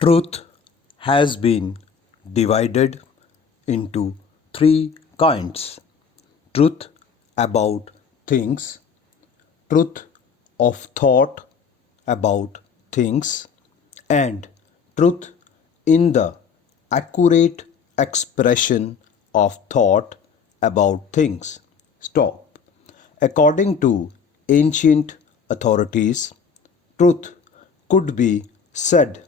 Truth has been divided into three kinds: truth about things, truth of thought about things, and truth in the accurate expression of thought about things. Stop. According to ancient authorities, truth could be said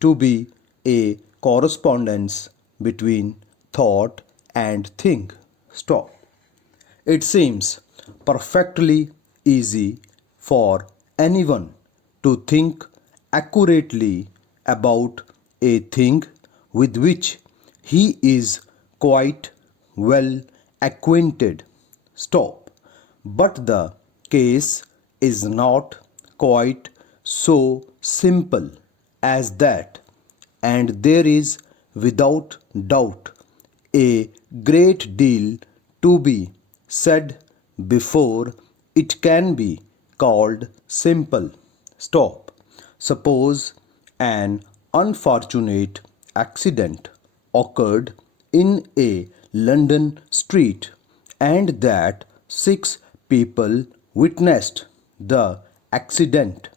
to be a correspondence between thought and thing. Stop. It seems perfectly easy for anyone to think accurately about a thing with which he is quite well acquainted. Stop. But the case is not quite so simple as that, and there is without doubt a great deal to be said before it can be called simple. Stop. Suppose an unfortunate accident occurred in a London street and that six people witnessed the accident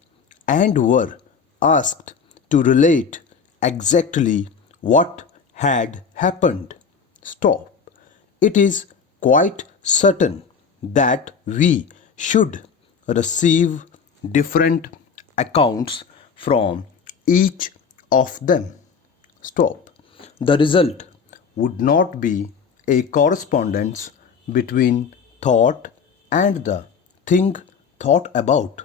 and were asked to relate exactly what had happened. Stop. It is quite certain that we should receive different accounts from each of them. Stop. The result would not be a correspondence between thought and the thing thought about,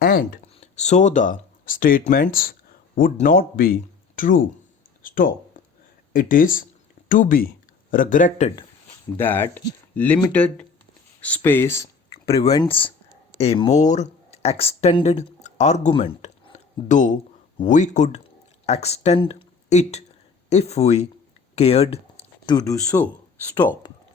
and so the statements would not be true. Stop. It is to be regretted that limited space prevents a more extended argument, though we could extend it if we cared to do so. Stop.